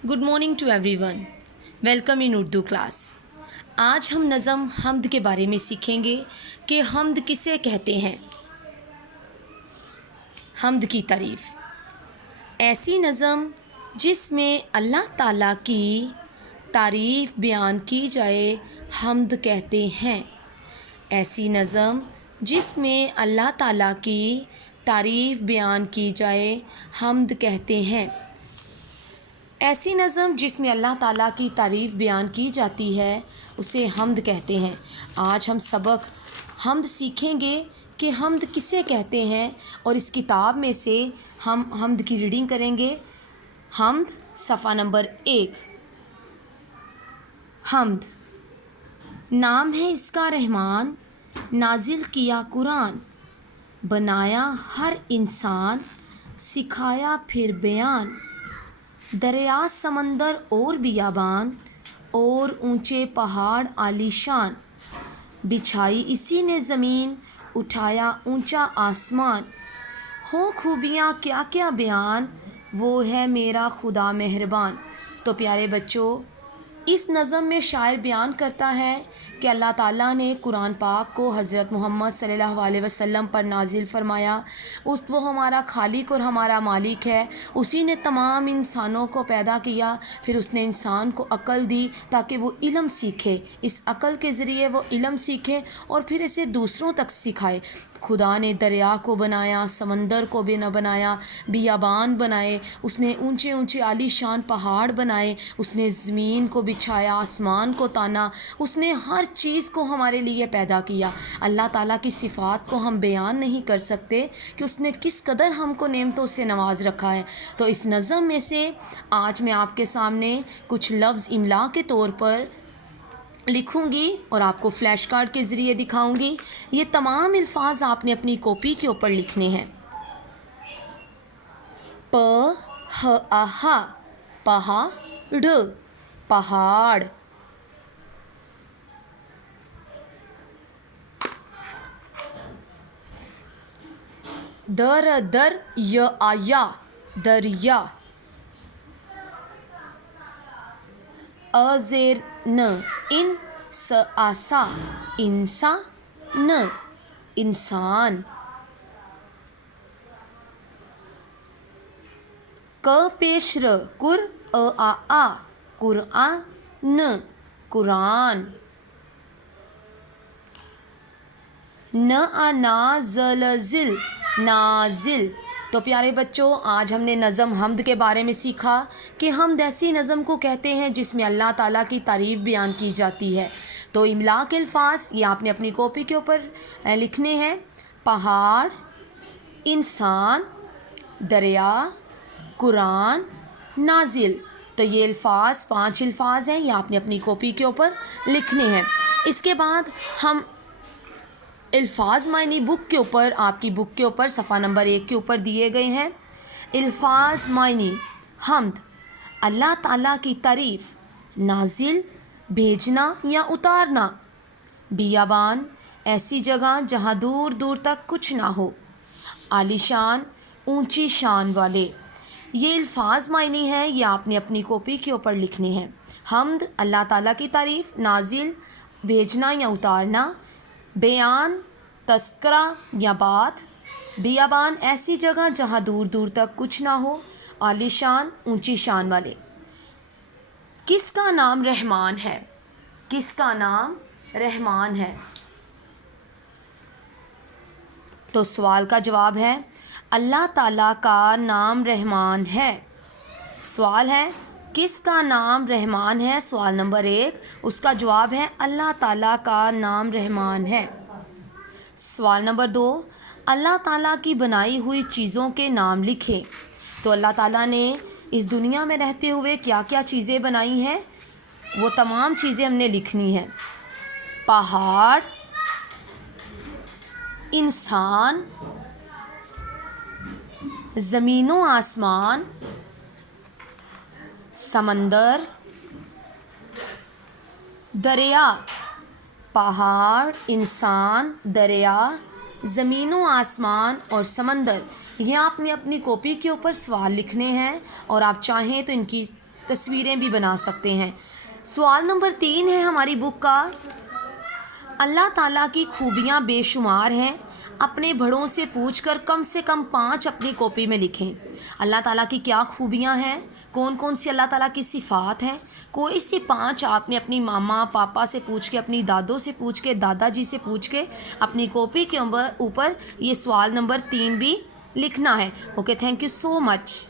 Good morning to everyone. Welcome in Urdu class. आज हम नज़म हमद के बारे में सीखेंगे कि हमद किसे कहते हैं। हमद की तारीफ़, ऐसी नज़म जिसमें अल्लाह ताला की तारीफ़ बयान की जाए हमद कहते हैं। ऐसी नज़म जिसमें अल्लाह ताला की तारीफ़ बयान की जाए हमद कहते हैं। ऐसी नज़म जिसमें अल्लाह ताला की तारीफ़ बयान की जाती है उसे हमद कहते हैं। आज हम सबक हमद सीखेंगे कि हमद किसे कहते हैं और इस किताब में से हम हमद की रीडिंग करेंगे। हमद सफ़ा नंबर 1। हमद नाम है इसका रहमान, नाजिल किया कुरान, बनाया हर इंसान, सिखाया फिर बयान। दरिया समंदर और बियाबान और ऊंचे पहाड़ आलीशान, बिछाई इसी ने ज़मीन, उठाया ऊंचा आसमान। हो खूबियाँ क्या क्या बयान, वो है मेरा खुदा मेहरबान। तो प्यारे बच्चों, इस नज़म में शायर बयान करता है कि अल्लाह ताला ने कुरान पाक को हज़रत मोहम्मद सल्लल्लाहु अलैहि वसल्लम पर नाजिल फ़रमाया। वो हमारा खालिक और हमारा मालिक है। उसी ने तमाम इंसानों को पैदा किया, फिर उसने इंसान को अक़ल दी ताकि वो इल्म सीखे। इस अक़ल के ज़रिए वो इल्म सीखे और फिर इसे दूसरों तक सिखाए। खुदा ने दरिया को बनाया, समंदर को भी न बनाया, बियाबान बनाए, उसने ऊंचे ऊंचे आलीशान पहाड़ बनाए, उसने ज़मीन को बिछाया, आसमान को ताना, उसने हर चीज़ को हमारे लिए पैदा किया। अल्लाह ताला की सिफ़ात को हम बयान नहीं कर सकते कि उसने किस कदर हमको नेमतों से नवाज रखा है। तो इस नज़म में से आज मैं आपके सामने कुछ लफ्ज़ इमला के तौर पर लिखूंगी और आपको फ़्लैश कार्ड के ज़रिए दिखाऊंगी। ये तमाम अल्फाज आपने अपनी कॉपी के ऊपर लिखने हैं। प ह आहा पहाड़, पहाड़। दर दर य आया, दरिया। अज़ेर न इन स आसा, इंसा न इंसान। क पेश र कुर आ कुरआन न कुरान। न आना ज़लज़िल नाजिल। तो प्यारे बच्चों, आज हमने नज़म हमद के बारे में सीखा कि हमद ऐसी नज़म को कहते हैं जिसमें अल्लाह ताला की तारीफ़ बयान की जाती है। तो इमला के अल्फाज ये आपने अपनी कॉपी के ऊपर लिखने हैं। पहाड़, इंसान, दरिया, कुरान, नाजिल। तो ये अल्फाज 5 अल्फाज हैं, ये आपने अपनी कॉपी के ऊपर लिखने हैं। इसके बाद हम अल्फाज मायनी बुक के ऊपर, आपकी बुक के ऊपर सफ़ा नंबर 1 के ऊपर दिए गए हैं। अल्फाज मायनी हमद अल्लाह ताला की तारीफ़, नाजिल भेजना या उतारना, बियाबान ऐसी जगह जहाँ दूर दूर तक कुछ ना हो, आलीशान ऊंची शान वाले। ये अल्फाज मायनी हैं, ये आपने अपनी कॉपी के ऊपर लिखने हैं। हमद अल्लाह ताला की तारीफ़, नाजिल भेजना या उतारना, बयान तस्करा या बात, बियाबान ऐसी जगह जहाँ दूर दूर तक कुछ ना हो, आलीशान ऊंची शान वाले। किसका नाम रहमान है? किसका नाम रहमान है? तो सवाल का जवाब है अल्लाह ताला का नाम रहमान है। सवाल है किसका नाम रहमान है? सवाल नंबर 1, उसका जवाब है अल्लाह ताला का नाम रहमान है। सवाल नंबर 2, अल्लाह ताला की बनाई हुई चीज़ों के नाम लिखे। तो अल्लाह ताला ने इस दुनिया में रहते हुए क्या क्या चीज़ें बनाई हैं, वो तमाम चीज़ें हमने लिखनी है। पहाड़, इंसान, ज़मीनो आसमान, समंदर, दरिया। पहाड़, इंसान, दरिया, ज़मीनो आसमान और समंदर। ये आपने अपनी कॉपी के ऊपर सवाल लिखने हैं और आप चाहें तो इनकी تصویریں بھی بنا سکتے ہیں۔ سوال نمبر 3 ہے ہماری بک کا، اللہ تعالیٰ کی خوبیاں بے شمار ہیں، اپنے بڑوں سے پوچھ کر کم سے کم 5 اپنی کاپی میں لکھیں۔ اللہ تعالیٰ کی کیا خوبیاں ہیں، کون کون سی اللہ تعالیٰ کی صفات ہیں، کوئی سی 5 آپ نے اپنی ماما پاپا سے پوچھ کے، اپنی دادوں سے پوچھ کے، دادا جی سے پوچھ کے اپنی کاپی کے اوپر یہ سوال نمبر 3 بھی لکھنا ہے۔ Okay, thank you so much.